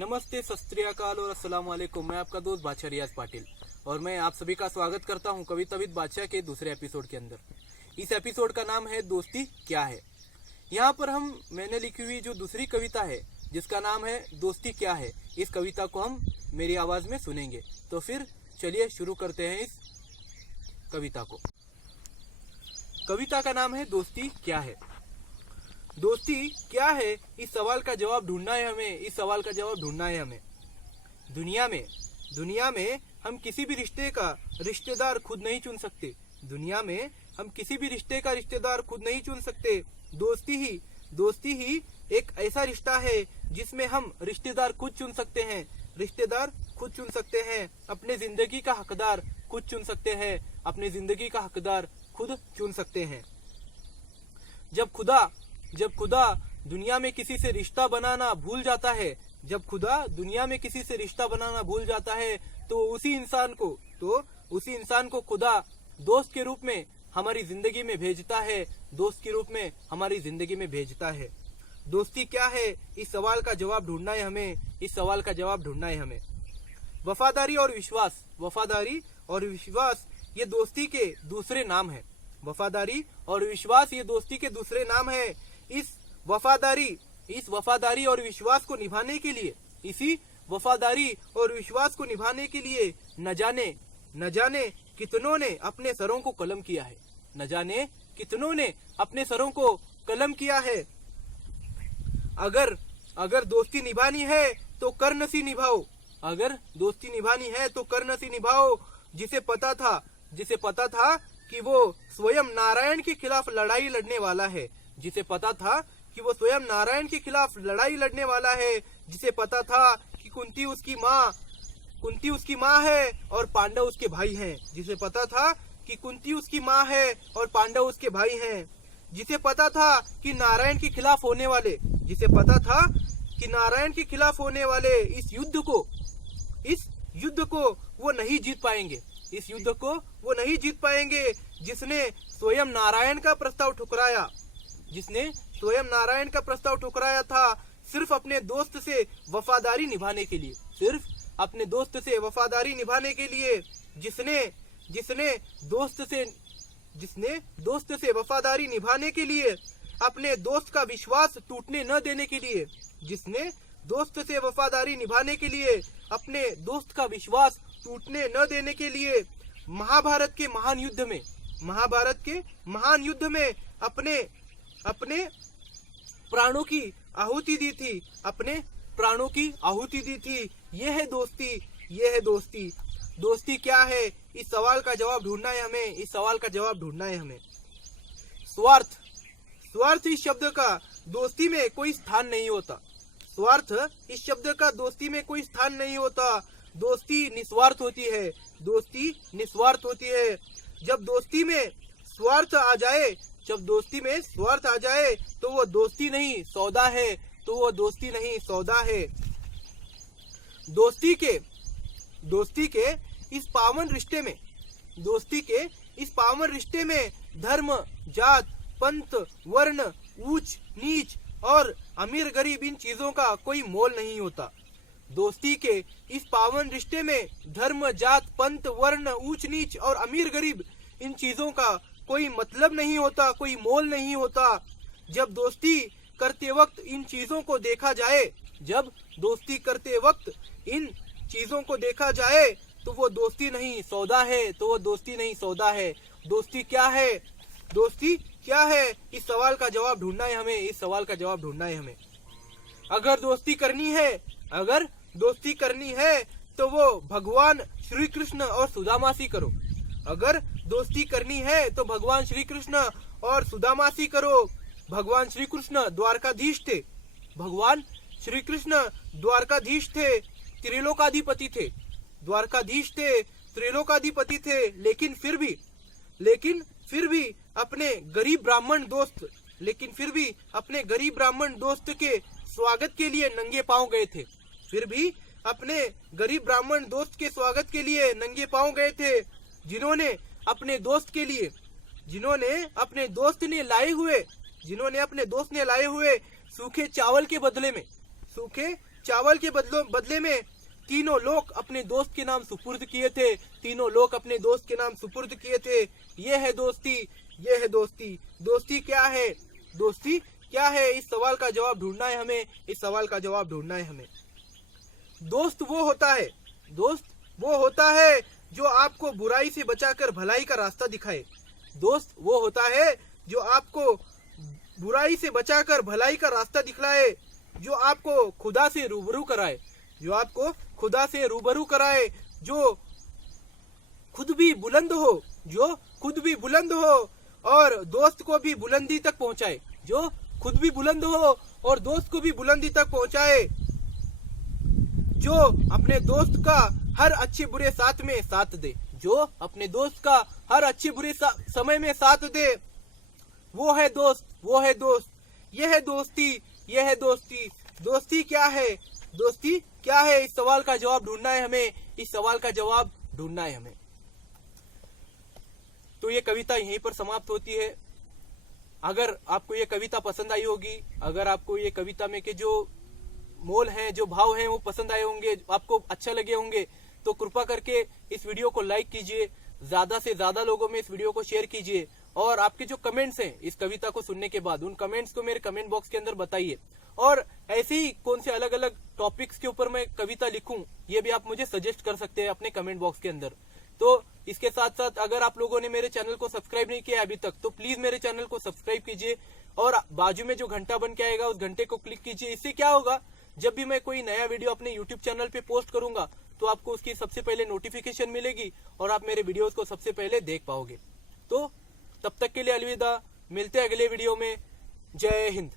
नमस्ते, सत श्री अकाल और अस्सलाम वालेकुम। मैं आपका दोस्त बादशाह रियाज पाटिल और मैं आप सभी का स्वागत करता हूं कविता विद बादशाह के दूसरे एपिसोड के अंदर। इस एपिसोड का नाम है दोस्ती क्या है। यहाँ पर मैंने लिखी हुई जो दूसरी कविता है जिसका नाम है दोस्ती क्या है, इस कविता को हम मेरी आवाज में सुनेंगे। तो फिर चलिए शुरू करते हैं इस कविता को। कविता का नाम है दोस्ती क्या है। दोस्ती क्या है, इस सवाल का जवाब ढूंढना है हमें। इस सवाल का जवाब ढूंढना है हमें। दुनिया में हम किसी भी रिश्ते का रिश्तेदार खुद नहीं चुन सकते। दुनिया में हम किसी भी रिश्ते का रिश्तेदार खुद नहीं चुन सकते। दोस्ती ही एक ऐसा रिश्ता है जिसमें हम रिश्तेदार खुद चुन सकते हैं। रिश्तेदार खुद चुन सकते हैं। अपने जिंदगी का हकदार खुद चुन सकते हैं। अपने जिंदगी का हकदार खुद चुन सकते हैं। जब खुदा दुनिया में किसी से रिश्ता बनाना भूल जाता है, जब खुदा दुनिया में किसी से रिश्ता बनाना भूल जाता है तो उसी इंसान को खुदा दोस्त के रूप में हमारी जिंदगी में भेजता है। दोस्त के रूप में हमारी जिंदगी में भेजता है। दोस्ती क्या है, इस सवाल का जवाब ढूंढना है हमें। इस सवाल का जवाब ढूंढना है हमें। वफादारी और विश्वास ये दोस्ती के दूसरे नाम है। वफादारी और विश्वास ये दोस्ती के दूसरे नाम है। इस वफादारी और विश्वास को निभाने के लिए, इसी वफादारी और विश्वास को निभाने के लिए न जाने कितनों ने अपने सरों को कलम किया है। न जाने कितनों ने अपने सरों को कलम किया है। अगर दोस्ती निभानी है तो कर्णसी निभाओ। अगर दोस्ती निभानी है तो कर्णसी निभाओ। जिसे पता था कि वो स्वयं नारायण के खिलाफ लड़ाई लड़ने वाला है। जिसे पता था कि वो स्वयं नारायण के खिलाफ लड़ाई लड़ने वाला है। जिसे पता था कि कुंती उसकी माँ है और पांडव उसके भाई हैं। जिसे पता था कि कुंती उसकी माँ है और पांडव उसके भाई हैं। जिसे पता था कि नारायण के खिलाफ होने वाले इस युद्ध को वो नहीं जीत पाएंगे। इस युद्ध को वो नहीं जीत पाएंगे। जिसने स्वयं नारायण का प्रस्ताव ठुकराया था सिर्फ अपने दोस्त से वफादारी निभाने के लिए। जिसने दोस्त से वफादारी निभाने के लिए अपने दोस्त का विश्वास टूटने न देने के लिए, जिसने दोस्त से वफादारी निभाने के लिए अपने दोस्त का विश्वास टूटने न देने के लिए महाभारत के महान युद्ध में अपने प्राणों की आहुति दी थी। ये है दोस्ती। दोस्ती क्या है, इस सवाल का जवाब ढूंढना है हमें। स्वार्थ इस शब्द का दोस्ती में कोई स्थान नहीं होता। दोस्ती निस्वार्थ होती है। जब दोस्ती में स्वार्थ आ जाए तो वो दोस्ती नहीं सौदा है। दोस्ती के इस पावन रिश्ते में धर्म, जात, पंथ, वर्ण, ऊंच नीच और अमीर गरीब इन चीजों का कोई मोल नहीं होता। दोस्ती के इस पावन रिश्ते में धर्म, जात, पंथ, वर्ण, ऊंच नीच और अमीर गरीब इन चीजों का कोई मतलब नहीं होता, कोई मोल नहीं होता। जब दोस्ती करते वक्त इन चीजों को देखा जाए तो वो दोस्ती नहीं सौदा है। दोस्ती क्या है, इस सवाल का जवाब ढूंढना है हमें। अगर दोस्ती करनी है तो वो भगवान श्री कृष्ण और सुदामा सी करो। अगर दोस्ती करनी है तो भगवान श्री कृष्ण और सुदामा सी करो। भगवान श्री कृष्ण द्वारकाधीश थे, त्रिलोकाधिपति थे। लेकिन फिर भी अपने गरीब ब्राह्मण दोस्त के स्वागत के लिए नंगे पांव गए थे। जिन्होंने अपने दोस्त ने लाए हुए सूखे चावल के बदले में तीनों लोग अपने दोस्त के नाम सुपुर्द किए थे। तीनों लोग अपने दोस्त के नाम सुपुर्द किए थे। ये है दोस्ती, ये है दोस्ती। दोस्ती क्या है? दोस्ती क्या है? इस सवाल का जवाब ढूंढना है हमें। इस सवाल का जवाब ढूंढना है हमें। दोस्त वो होता है, दोस्त वो होता है जो आपको बुराई से बचाकर भलाई का रास्ता दिखाए। दोस्त वो होता है जो आपको बुराई से बचाकर भलाई का रास्ता दिखलाए, जो आपको खुदा से रूबरू कराए, जो आपको खुदा से रूबरू कराए, जो खुद भी बुलंद हो, जो खुद भी बुलंद हो और दोस्त को भी बुलंदी तक पहुंचाए, जो खुद भी बुलंद हो और दोस्त को भी बुलंदी तक पहुंचाए, जो अपने दोस्त का हर अच्छे बुरे साथ में साथ दे, जो अपने दोस्त का हर अच्छे बुरे समय में साथ दे, वो है दोस्त, वो है दोस्त। यह है दोस्ती, यह है दोस्ती। दोस्ती क्या है? दोस्ती क्या है? इस सवाल का जवाब ढूंढना है हमें। इस सवाल का जवाब ढूंढना है हमें। तो ये कविता यहीं पर समाप्त होती है। अगर आपको ये कविता पसंद आई होगी, अगर आपको ये कविता में के जो मोल हैं, जो भाव हैं, वो पसंद आए होंगे, आपको अच्छा लगे होंगे, तो कृपा करके इस वीडियो को लाइक कीजिए, ज्यादा से ज्यादा लोगों में इस वीडियो को शेयर कीजिए और आपके जो कमेंट्स हैं इस कविता को सुनने के बाद, उन कमेंट्स को मेरे कमेंट बॉक्स के अंदर बताइए। और ऐसे ही कौन से अलग अलग टॉपिक्स के ऊपर मैं कविता लिखूं, ये भी आप मुझे सजेस्ट कर सकते हैं अपने कमेंट बॉक्स के अंदर। तो इसके साथ साथ अगर आप लोगों ने मेरे चैनल को सब्सक्राइब नहीं किया अभी तक, तो प्लीज मेरे चैनल को सब्सक्राइब कीजिए और बाजू में जो घंटा बन के आएगा उस घंटे को क्लिक कीजिए। इससे क्या होगा, जब भी मैं कोई नया वीडियो अपने यूट्यूब चैनल पे पोस्ट करूंगा तो आपको उसकी सबसे पहले नोटिफिकेशन मिलेगी और आप मेरे वीडियोस को सबसे पहले देख पाओगे। तो तब तक के लिए अलविदा, मिलते हैं अगले वीडियो में। जय हिंद।